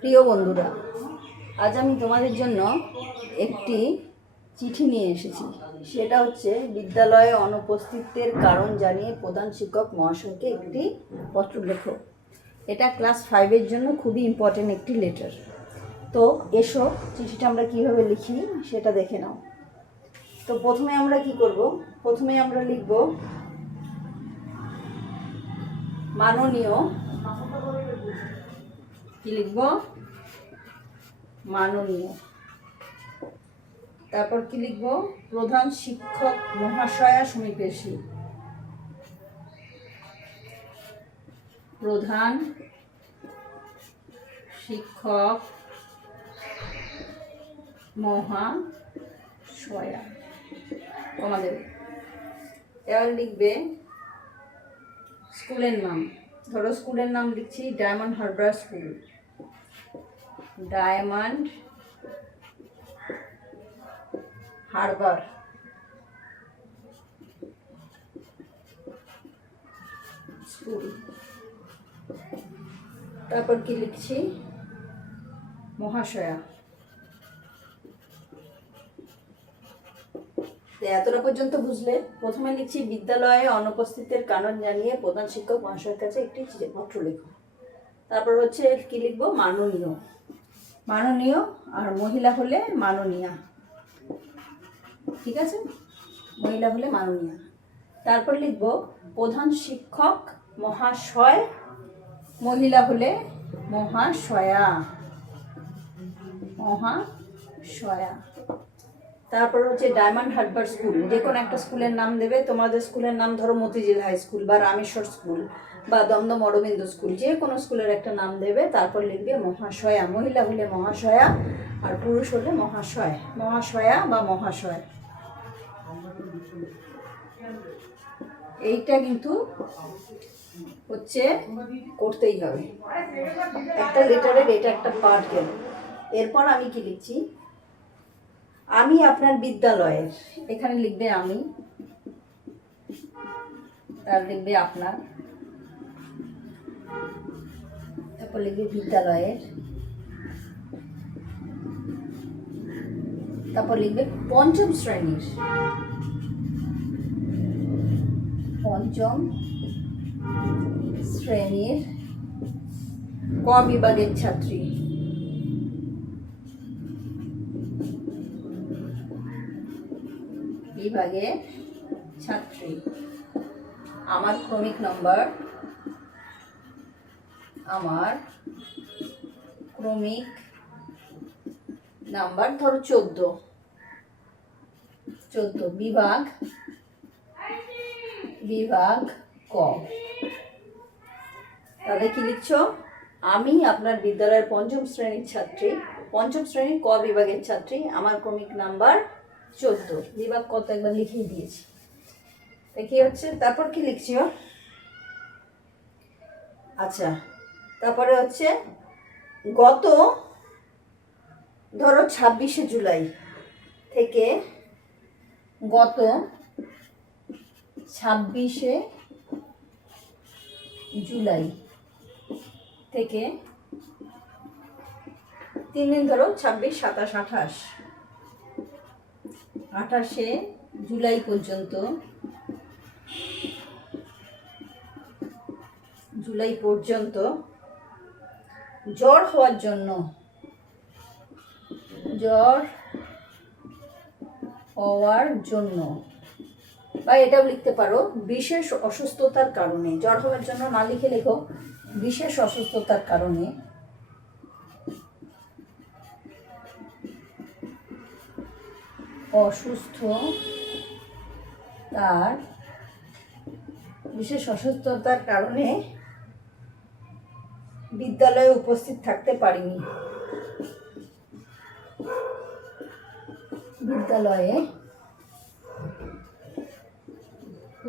প্রিয় বন্ধুরা, আজ আমি তোমাদের জন্য একটি চিঠি নিয়ে এসেছি। সেটা হচ্ছে বিদ্যালয়ে অনুপস্থিতের কারণ জানিয়ে প্রধান শিক্ষক মহাশয়কে একটি পত্র লেখো। এটা ক্লাস 5-এর জন্য খুবই ইম্পর্টেন্ট একটি লেটার। তো এসো চিঠিটা আমরা কীভাবে লিখি সেটা দেখে নাও। তো প্রথমে আমরা কি করব, প্রথমে আমরা লিখব মাননীয়, কি লিখব, মাননীয়। তারপর কি লিখব, প্রধান শিক্ষক মহাশয়া সমীপেশী। প্রধান শিক্ষক মহাশয়া, কমা দেবে। এবার লিখবে স্কুলের নাম। ধরো স্কুলের নাম লিখছি diamond Harbour school. Diamond Harbour school. তারপর কি লিখছি, মহাশয়া। এতটা পর্যন্ত বুঝলে? প্রথমে লিখছি বিদ্যালয়ে অনুপস্থিতের কারণ জানিয়ে প্রধান শিক্ষক মহাশয়ের কাছে একটি পত্র লিখো। তারপর হচ্ছে কি লিখবো, মাননীয়। মাননীয় আর মহিলা হলে মাননীয়া, ঠিক আছে? মহিলা হলে মাননীয়া। তারপর লিখব প্রধান শিক্ষক মহাশয়, মহিলা হলে মহাশয়া, মহাশয়া। তারপর হচ্ছে ডায়মন্ড হারবার স্কুল। যে কোনো একটা স্কুলের নাম দেবে। তোমাদের স্কুলের নাম ধরো মতিঝিল হাই স্কুল বা রামেশ্বর স্কুল বা দমদম অরবিন্দ স্কুল, যে কোনো স্কুলের একটা নাম দেবে। তারপর লিখবে মহাশয়া, মহিলা হলে মহাশয়া আর পুরুষ হলে মহাশয়, মহাশয়া বা মহাশয়। এইটা কিন্তু হচ্ছে করতেই হবে একটা লেটারের। এটা একটা পার্ট গেল। এরপর আমি কি লিখছি, আমি আপনার বিদ্যালয়ের। এখানে লিখবে আমি, তার লিখবে আপনার, তারপর লিখবে বিদ্যালয়ের, তারপর লিখবে পঞ্চম শ্রেণীর, পঞ্চম শ্রেণীর ক বিভাগের ছাত্রী। বিভাগের ছাত্রী। আমার ক্রমিক নম্বর, আমার ক্রমিক নাম্বার ধরো 14। বিভাগ, বিভাগ ক। তাহলে কি লিখছ, আমি আপনার বিদ্যালয়ের পঞ্চম শ্রেণীর ছাত্রী, পঞ্চম শ্রেণীর ক বিভাগের ছাত্রী, আমার ক্রমিক নাম্বার 14, বিভাগ কত একবার লিখিয়ে দিয়েছি। তাই কি হচ্ছে, তারপর কি লিখছি? আচ্ছা, তারপরে হচ্ছে গত ধরো 26শে জুলাই থেকে, গত 26শে জুলাই থেকে 3 দিন ধরো 26, 27, 28, 28শে জুলাই পর্যন্ত, জুলাই পর্যন্ত জ্বর হওয়ার জন্য, জ্বর হওয়ার জন্য, বা এটাও লিখতে পারো বিশেষ অসুস্থতার কারণে। জ্বর হওয়ার জন্য না লিখে লেখো বিশেষ অসুস্থতার কারণে, অসুস্থ তার, বিশেষ অসুস্থতার কারণে বিদ্যালয়ে উপস্থিত থাকতে পারিনি। বিদ্যালয়ে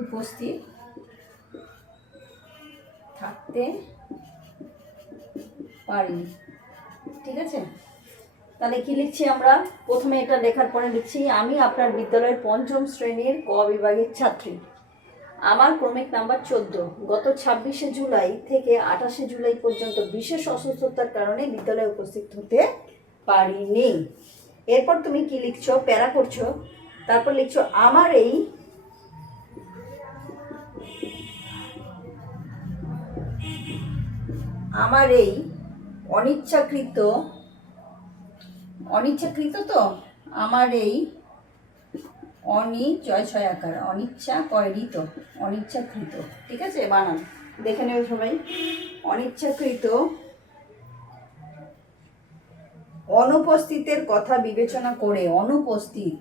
উপস্থিত থাকতে পারিনি, ঠিক আছে? তাহলে কি লিখছি আমরা, প্রথমে এটা লেখার পরে লিখছি আমি আপনার বিদ্যালয়ের পঞ্চম শ্রেণীর ক বিভাগের ছাত্রী। আমার ক্রমিক নাম্বার 14, গত 26শে জুলাই থেকে 28শে জুলাই পর্যন্ত বিশেষ অসুস্থতার কারণে বিদ্যালয়ে উপস্থিত হতে পারিনি। এরপর তুমি কি লিখছো, প্যারা করছো, তারপর লিখছো আমার এই অনিচ্ছাকৃত তো আমার এই অনিচ্ছাকৃত, ঠিক আছে, বানান দেখে নেবে সবাই। অনিচ্ছাকৃত অনুপস্থিতের কথা বিবেচনা করে, অনুপস্থিত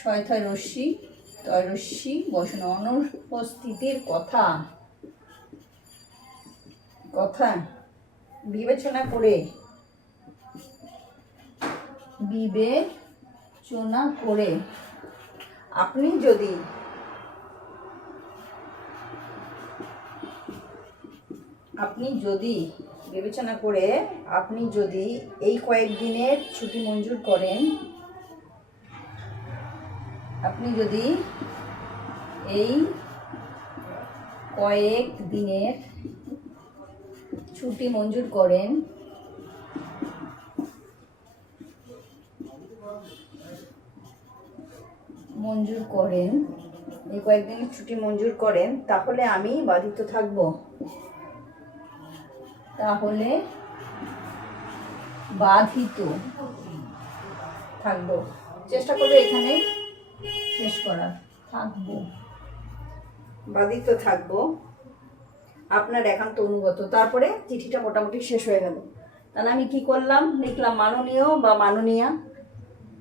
শয়থয় রশ্মি তয় রশ্মি বসন, অনুপস্থিতির কথা বিবেচনা করে আপনি যদি এই কয়েকদিনের ছুটি মঞ্জুর করেন, তাহলে আমি বাধিত থাকব। চেষ্টা করবে এখানে শেষ করার। বাধিত থাকবো আপনার একান্ত অনুগত। তারপরে চিঠিটা মোটামুটি শেষ হয়ে গেল। তাহলে আমি কি করলাম, লিখলাম মাননীয় বা মাননীয়া,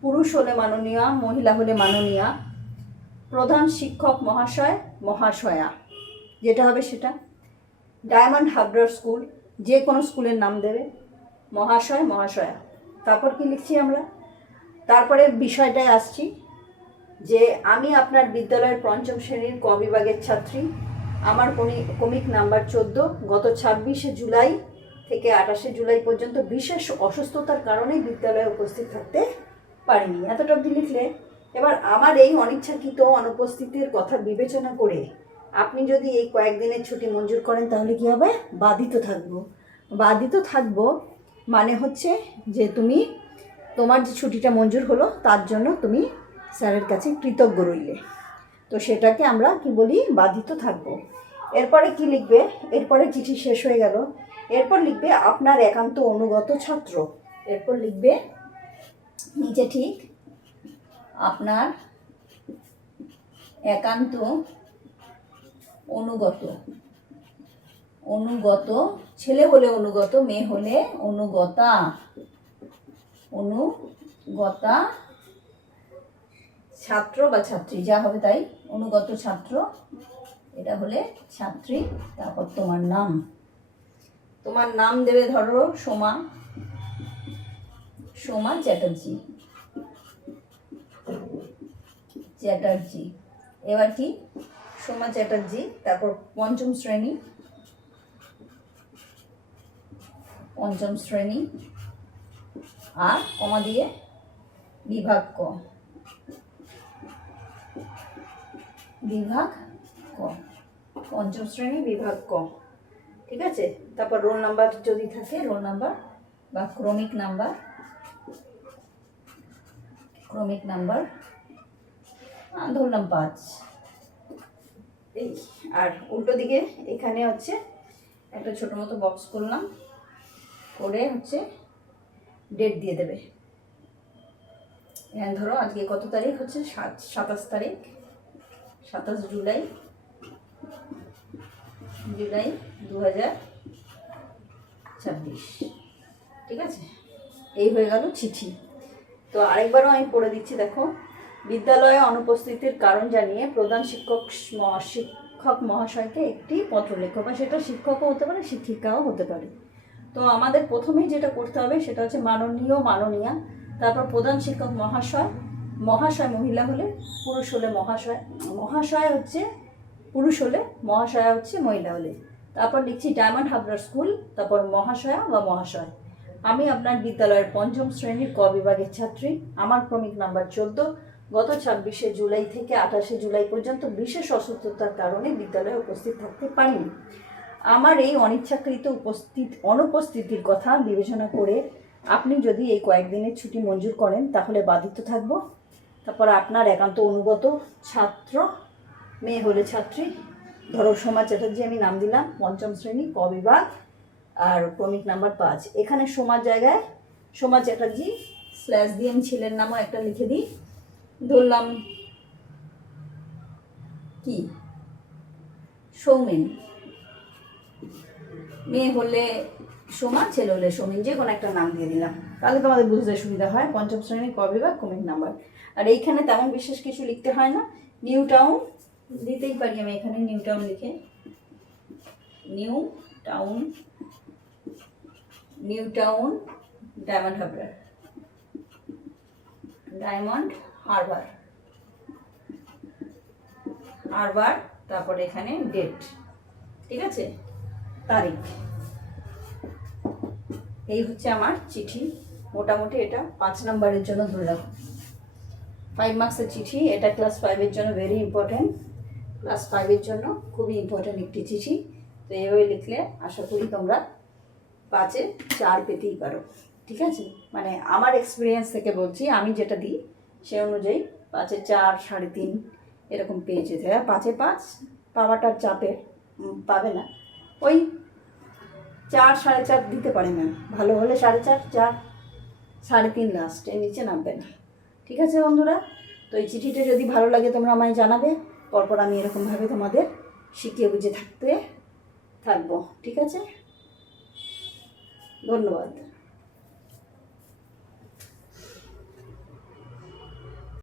পুরুষ হলে মাননীয়া, মহিলা হলে মাননীয়া, প্রধান শিক্ষক মহাশয় মহাশয়া, যেটা হবে সেটা। ডায়মন্ড হারবার স্কুল, যে কোনো স্কুলের নাম দেবে, মহাশয় মহাশয়া। তারপর কি লিখছি আমরা, তারপরে বিষয়টায় আসছি যে আমি আপনার বিদ্যালয়ের পঞ্চম শ্রেণীর ক বিভাগের ছাত্রী। আমার ক্রমিক নাম্বার 14, গত 26শে জুলাই থেকে 28শে জুলাই পর্যন্ত বিশেষ অসুস্থতার কারণে বিদ্যালয়ে উপস্থিত থাকতে পারিনি। এতটা অবধি লিখলে। এবার আমার এই অনিচ্ছাকৃত অনুপস্থিতির কথা বিবেচনা করে আপনি যদি এই কয়েকদিনের ছুটি মঞ্জুর করেন তাহলে কি হবে, বাধিত থাকবো মানে হচ্ছে যে তোমার যে ছুটিটা মঞ্জুর হলো তার জন্য তুমি স্যারের কাছে কৃতজ্ঞ রইলে, তো সেটাকে আমরা কি বলি, বাধিত থাকবো। এরপরে কি লিখবে, এরপরে চিঠি শেষ হয়ে গেল। এরপর লিখবে আপনার একান্ত অনুগত ছাত্র। এরপর লিখবে নিচে ঠিক আপনার একান্ত অনুগত, ছেলে হলে অনুগত, মেয়ে হলে অনুগতা ছাত্র বা ছাত্রী, যা হবে তাই, অনুগত ছাত্র, এটা হলে ছাত্রী। তারপর তোমার নাম দেবে, ধরো সোমা চ্যাটার্জি। এবার কি, সোমা চ্যাটার্জি, তারপর পঞ্চম শ্রেণী আর কমা দিয়ে বিভাগ ক, পঞ্চম শ্রেণী বিভাগ ক, ঠিক আছে। তারপর রোল নাম্বার যদি থাকে, রোল নাম্বার বা ক্রমিক নাম্বার ধরলাম 5। এই আর উল্টো দিকে এখানে হচ্ছে একটা ছোট মতো বক্স করলাম, করে হচ্ছে ডেট দিয়ে দেবে। এখানে ধরো আজকে কত তারিখ হচ্ছে, 27 তারিখ, 27 জুলাই 2026, ঠিক আছে। এই হয়ে গেল চিঠি। তো আরেকবারও আমি পড়ে দিচ্ছি, দেখো। বিদ্যালয়ে অনুপস্থিতির কারণ জানিয়ে প্রধান শিক্ষক মহাশয়কে একটি পত্র লেখো, বা সেটা শিক্ষকও হতে পারে, শিক্ষিকাও হতে পারে। তো আমাদের প্রথমেই যেটা করতে হবে সেটা হচ্ছে মাননীয় মাননীয়া, তারপর প্রধান শিক্ষক মহাশয় মহিলা হলে, পুরুষ হলে মহাশয় হচ্ছে পুরুষ হলে, মহাশয়া হচ্ছে মহিলা হলে। তারপর লিখছি ডায়মন্ড হারবার স্কুল, তারপর মহাশয়া বা মহাশয়। আমি আপনার বিদ্যালয়ের পঞ্চম শ্রেণীর ক বিভাগের ছাত্রী। আমার ক্রমিক নাম্বার 14। গত 26শে জুলাই থেকে 28শে জুলাই পর্যন্ত বিশেষ অসুস্থতার কারণে বিদ্যালয়ে উপস্থিত থাকতে পারিনি। আমার এই অনিচ্ছাকৃত অনুপস্থিতির কথা বিবেচনা করে আপনি যদি এই কয়েকদিনের ছুটি মঞ্জুর করেন তাহলে বাধিত থাকব। তারপর আপনার একান্ত অনুগত ছাত্র, মেয়ে হলে ছাত্রী, ধরো সোমা চ্যাটার্জি আমি নাম দিলাম, পঞ্চম শ্রেণী ক বিভাগ, আর ক্রমিক নাম্বার 5। এখানে সোমার জায়গায় সোমা চ্যাটার্জি স্ল্যাশ দিয়ে আমি ছেলের নামও একটা লিখে দিই। ধরলাম কি সৌমেন, মেয়ে হলে সোমা, ছেলে হলে সৌমেন, যে কোনো একটা নাম দিয়ে দিলাম, তাহলে তোমাদের বুঝতে সুবিধা হয়। পঞ্চম শ্রেণীর ক বিভাগ, ক্রমিক নাম্বার। আর এইখানে তেমন বিশেষ কিছু লিখতে হয় না, নিউ টাউন দিতেই পারি আমি এখানে, নিউ টাউন লিখে, নিউ টাউন ডায়মন্ড হারবার, তারপরে এখানে ডেট, ঠিক আছে, তারিখ। এই হচ্ছে আমার চিঠি। মোটামুটি এটা 5 নম্বরের জন্য ধরে রাখো, 5 মার্কসের চিঠি। এটা ক্লাস 5-এর জন্য ভেরি ইম্পর্টেন্ট, ক্লাস 5-এর জন্য খুবই ইম্পর্টেন্ট একটি চিঠি। তো এইভাবে লিখলে আশা করি তোমরা 5-এ 4 পেতেই পারো, ঠিক আছে। মানে আমার এক্সপিরিয়েন্স থেকে বলছি, আমি যেটা দিই সে অনুযায়ী 5-এ 4, 3.5 এরকম পেয়ে যেতে হয়। 5-এ 5 পাওয়াটার চাপে পাবে না, ওই 4, 4.5 দিতে পারে না, ভালো হলে 4.5, 4, 3.5 লাস্ট, এর নিচে নামবে না, ঠিক আছে বন্ধুরা। তো এই চিঠিটা যদি ভালো লাগে তোমরা আমায় জানাবে, পরপর আমি এরকমভাবে তোমাদের শিখিয়ে বুঝে থাকবো, ঠিক আছে। ধন্যবাদ।